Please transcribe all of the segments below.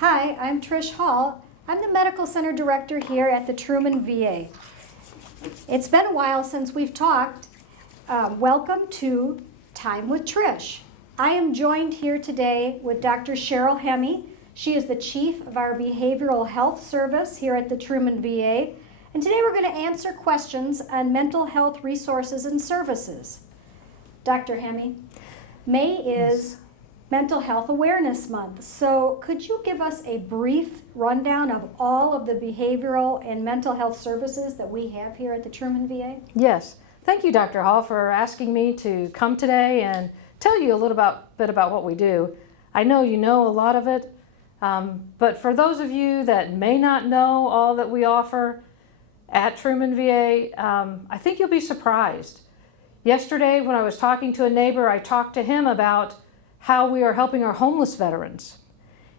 Hi, I'm Trish Hall. I'm the Medical Center Director here at the Truman VA. It's been a while since we've talked. Welcome to Time with Trish. I am joined here today with Dr. Cheryl Hemme. She is the Chief of our Behavioral Health Service here at the Truman VA. And today we're going to answer questions on mental health resources and services. Dr. Hemme, May is Mental Health Awareness Month. So could you give us a brief rundown of all of the behavioral and mental health services that we have here at the Truman VA? Yes. Thank you, Dr. Hall, for asking me to come today and tell you a little bit about what we do. I know you know a lot of it, but for those of you that may not know all that we offer at Truman VA, I think you'll be surprised. Yesterday, when I was talking to a neighbor, I talked to him about how we are helping our homeless veterans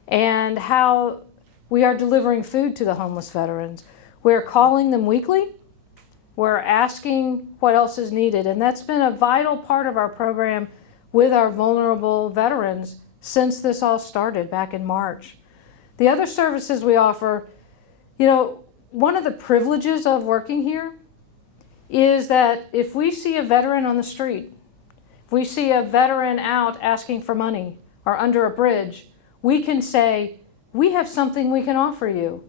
and how we are delivering food to the homeless veterans. We're calling them weekly. We're asking what else is needed, and that's been a vital part of our program with our vulnerable veterans since this all started back in March. The other services we offer, one of the privileges of working here is that if we see a veteran on the street, if we see a veteran out asking for money or under a bridge, we can say, we have something we can offer you.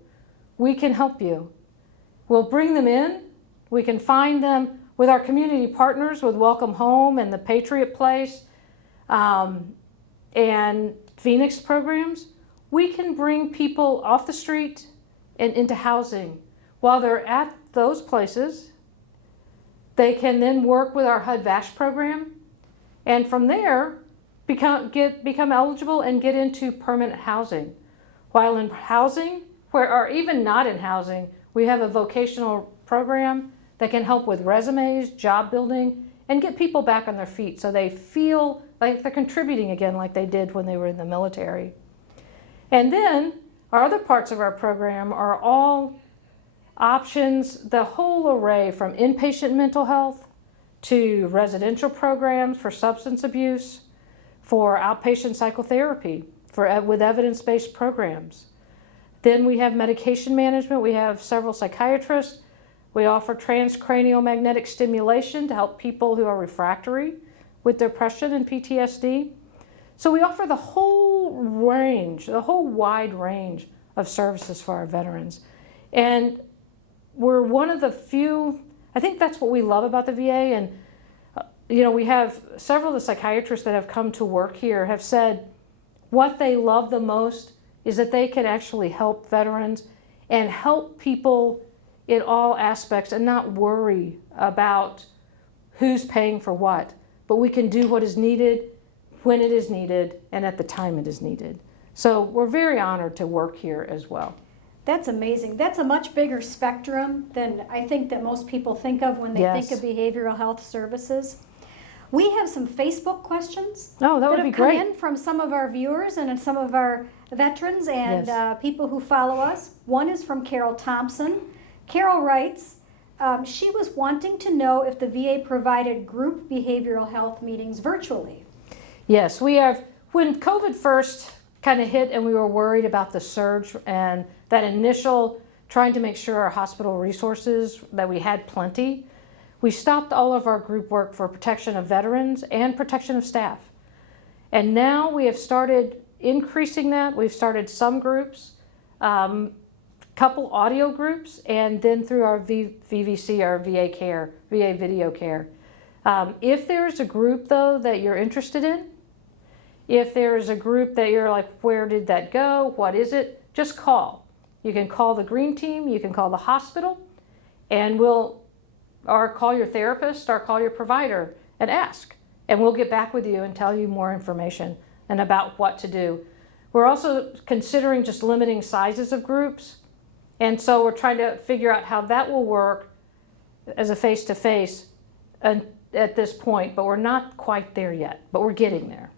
We can help you. We'll bring them in. We can find them with our community partners with Welcome Home and the Patriot Place and Phoenix programs. We can bring people off the street and into housing. While they're at those places, they can then work with our HUD-VASH program, and from there become eligible and get into permanent housing. While in housing, or even not in housing, we have a vocational program that can help with resumes, job building, and get people back on their feet so they feel like they're contributing again like they did when they were in the military. And then our other parts of our program are all options, the whole array from inpatient mental health to residential programs for substance abuse, for outpatient psychotherapy, with evidence-based programs. Then we have medication management. We have several psychiatrists. We offer transcranial magnetic stimulation to help people who are refractory with depression and PTSD. So we offer the whole wide range of services for our veterans. And we're one of the few, I think that's what we love about the VA. And, we have several of the psychiatrists that have come to work here have said what they love the most is that they can actually help veterans and help people in all aspects and not worry about who's paying for what. But we can do what is needed, when it is needed, and at the time it is needed. So we're very honored to work here as well. That's amazing. That's a much bigger spectrum than I think that most people think of when they think of behavioral health services. We have some Facebook questions that would be great. Come in from some of our viewers and some of our veterans and people who follow us. One is from Carol Thompson. Carol writes, she was wanting to know if the VA provided group behavioral health meetings virtually. Yes, we have. When COVID first kind of hit and we were worried about the surge and that initial trying to make sure our hospital resources, that we had plenty, we stopped all of our group work for protection of veterans and protection of staff. And now we have started increasing that. We've started some groups, couple audio groups, and then through our VVC, our VA Care, VA Video Care. If there's a group, though, that you're interested in, if there's a group that you're like, where did that go? What is it? Just call. You can call the Green Team, you can call the hospital, and or call your therapist or call your provider and ask. And we'll get back with you and tell you more information and about what to do. We're also considering just limiting sizes of groups. And so we're trying to figure out how that will work as a face-to-face at this point, but we're not quite there yet, but we're getting there.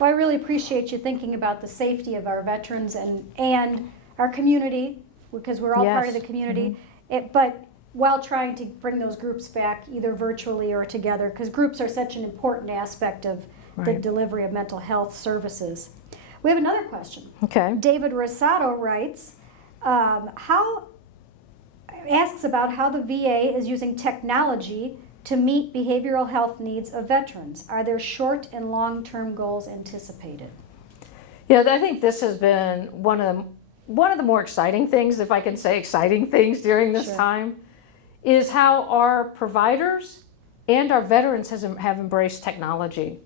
Well, I really appreciate you thinking about the safety of our veterans and our community, because we're all part of the community, but while trying to bring those groups back either virtually or together, because groups are such an important aspect of the delivery of mental health services. We have another question. Okay. David Rosato writes, asks about how the VA is using technology to meet behavioral health needs of veterans. Are there short and long-term goals anticipated? Yeah, I think this has been one of the more exciting things, if I can say exciting things during this Sure. time, is how our providers and our veterans have embraced technology.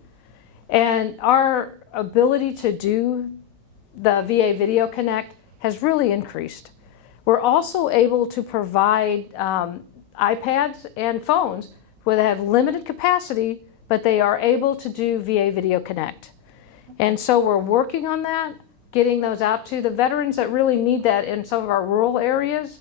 And our ability to do the VA Video Connect has really increased. We're also able to provide iPads and phones where they have limited capacity, but they are able to do VA Video Connect. And so we're working on that, getting those out to the veterans that really need that in some of our rural areas,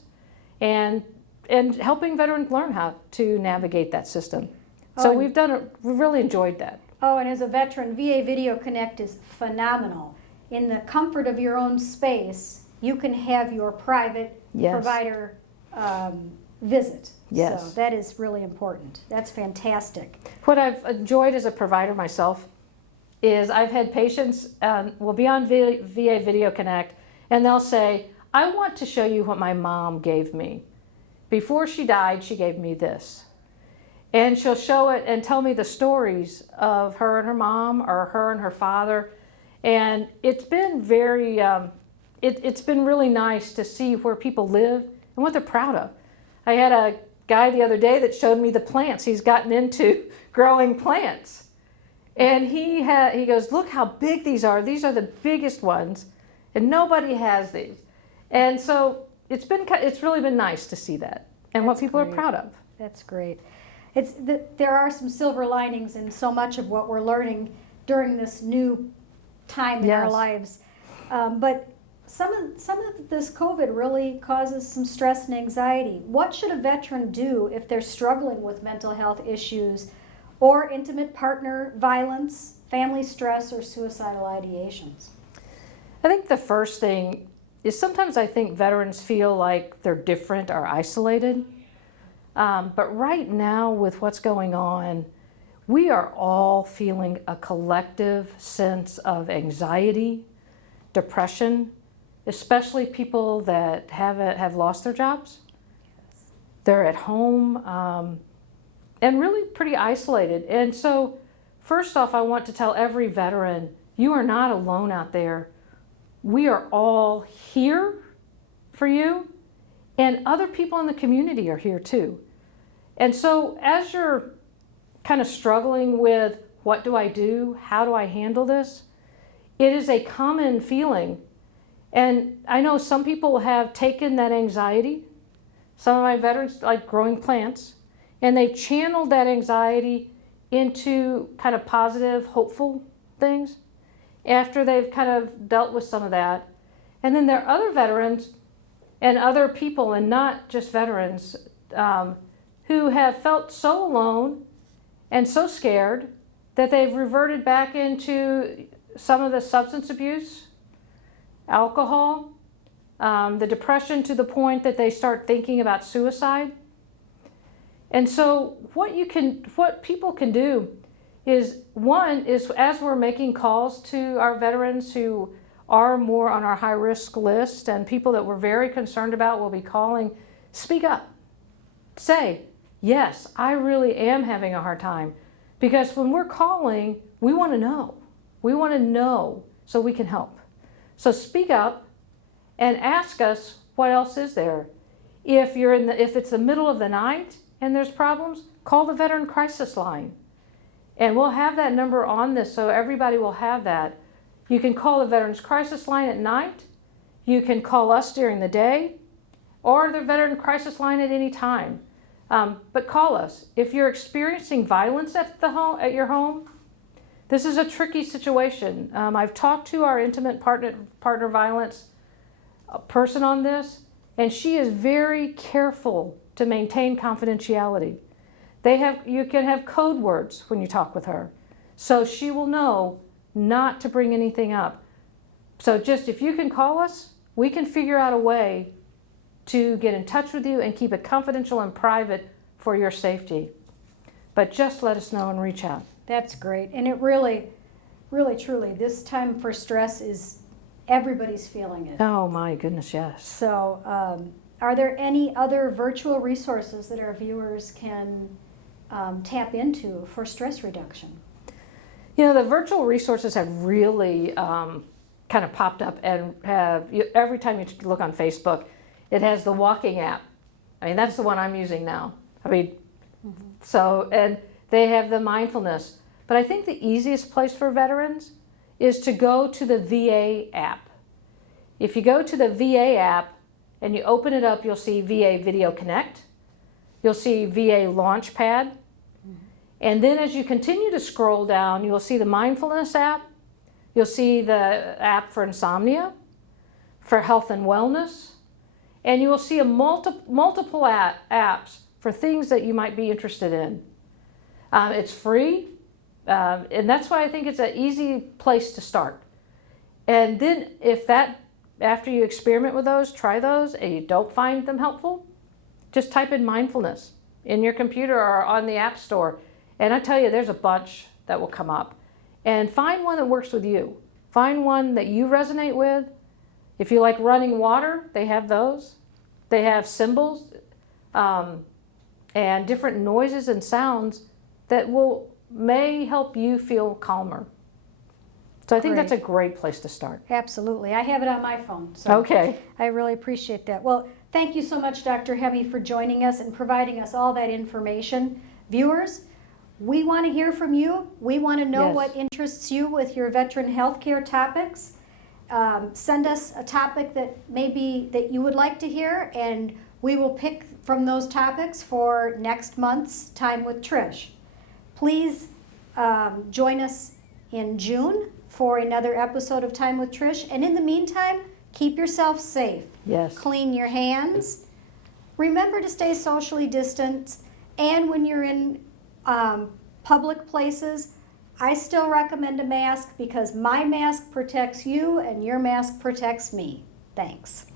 and helping veterans learn how to navigate that system. So we've really enjoyed that. Oh, and as a veteran, VA Video Connect is phenomenal. In the comfort of your own space, you can have your private provider visit. Yes. So that is really important. That's fantastic. What I've enjoyed as a provider myself is I've had patients will be on VA Video Connect, and they'll say, I want to show you what my mom gave me. Before she died, she gave me this. And she'll show it and tell me the stories of her and her mom, or her and her father. And it's been very, it's been really nice to see where people live and what they're proud of. I had a guy the other day that showed me the plants. He's gotten into growing plants. And he goes, look how big these are. These are the biggest ones, and nobody has these. And so it's really been nice to see that and what people are proud of. That's great. There are some silver linings in so much of what we're learning during this new time in our lives. But some of this COVID really causes some stress and anxiety. What should a veteran do if they're struggling with mental health issues or intimate partner violence, family stress, or suicidal ideations? I think the first thing is sometimes I think veterans feel like they're different or isolated. But right now with what's going on, we are all feeling a collective sense of anxiety, depression, especially people that have lost their jobs. They're at home and really pretty isolated. And so first off, I want to tell every veteran, you are not alone out there. We are all here for you, and other people in the community are here too. And so as you're kind of struggling with what do I do, how do I handle this, it is a common feeling. And I know some people have taken that anxiety, some of my veterans like growing plants, and they've channeled that anxiety into kind of positive, hopeful things after they've kind of dealt with some of that. And then there are other veterans and other people, and not just veterans, who have felt so alone and so scared that they've reverted back into some of the substance abuse, alcohol, the depression, to the point that they start thinking about suicide. And so what people can do is, one is, as we're making calls to our veterans who are more on our high risk list and people that we're very concerned about will be calling, speak up. Say, yes, I really am having a hard time. Because when we're calling, we want to know. We want to know so we can help. So speak up and ask us what else is there. If it's the middle of the night and there's problems, call the Veteran Crisis Line. And we'll have that number on this, so everybody will have that. You can call the Veterans Crisis Line at night. You can call us during the day, or the Veteran Crisis Line at any time. But call us. If you're experiencing violence at your home, this is a tricky situation. I've talked to our intimate partner violence person on this, and she is very careful to maintain confidentiality. You can have code words when you talk with her, so she will know not to bring anything up. So just if you can call us, we can figure out a way to get in touch with you and keep it confidential and private for your safety. But just let us know and reach out. That's great. And it really really, truly, this time for stress is, everybody's feeling it. Oh my goodness, yes. So, are there any other virtual resources that our viewers can tap into for stress reduction? You know, the virtual resources have really kind of popped up, and every time you look on Facebook, it has the walking app. I mean, that's the one I'm using now. I mean, so, and they have the mindfulness. But I think the easiest place for veterans is to go to the VA app. If you go to the VA app and you open it up, you'll see VA Video Connect. You'll see VA Launchpad. And then as you continue to scroll down, you'll see the mindfulness app. You'll see the app for insomnia, for health and wellness. And you will see multiple apps for things that you might be interested in. It's free, and that's why I think it's an easy place to start. And then after you experiment with those, try those, and you don't find them helpful, just type in mindfulness in your computer or on the App Store. And I tell you, there's a bunch that will come up. And find one that works with you. Find one that you resonate with. If you like running water, they have those. They have symbols and different noises and sounds that may help you feel calmer. So I think that's a great place to start. Absolutely. I have it on my phone. So Okay. I really appreciate that. Well, thank you so much, Dr. Hemme, for joining us and providing us all that information. Viewers, we want to hear from you. We want to know what interests you with your veteran healthcare topics. Send us a topic that maybe that you would like to hear, and we will pick from those topics for next month's Time with Trish. Please join us in June for another episode of Time with Trish. And in the meantime, keep yourself safe. Yes. Clean your hands. Remember to stay socially distanced. And when you're in public places, I still recommend a mask because my mask protects you and your mask protects me. Thanks.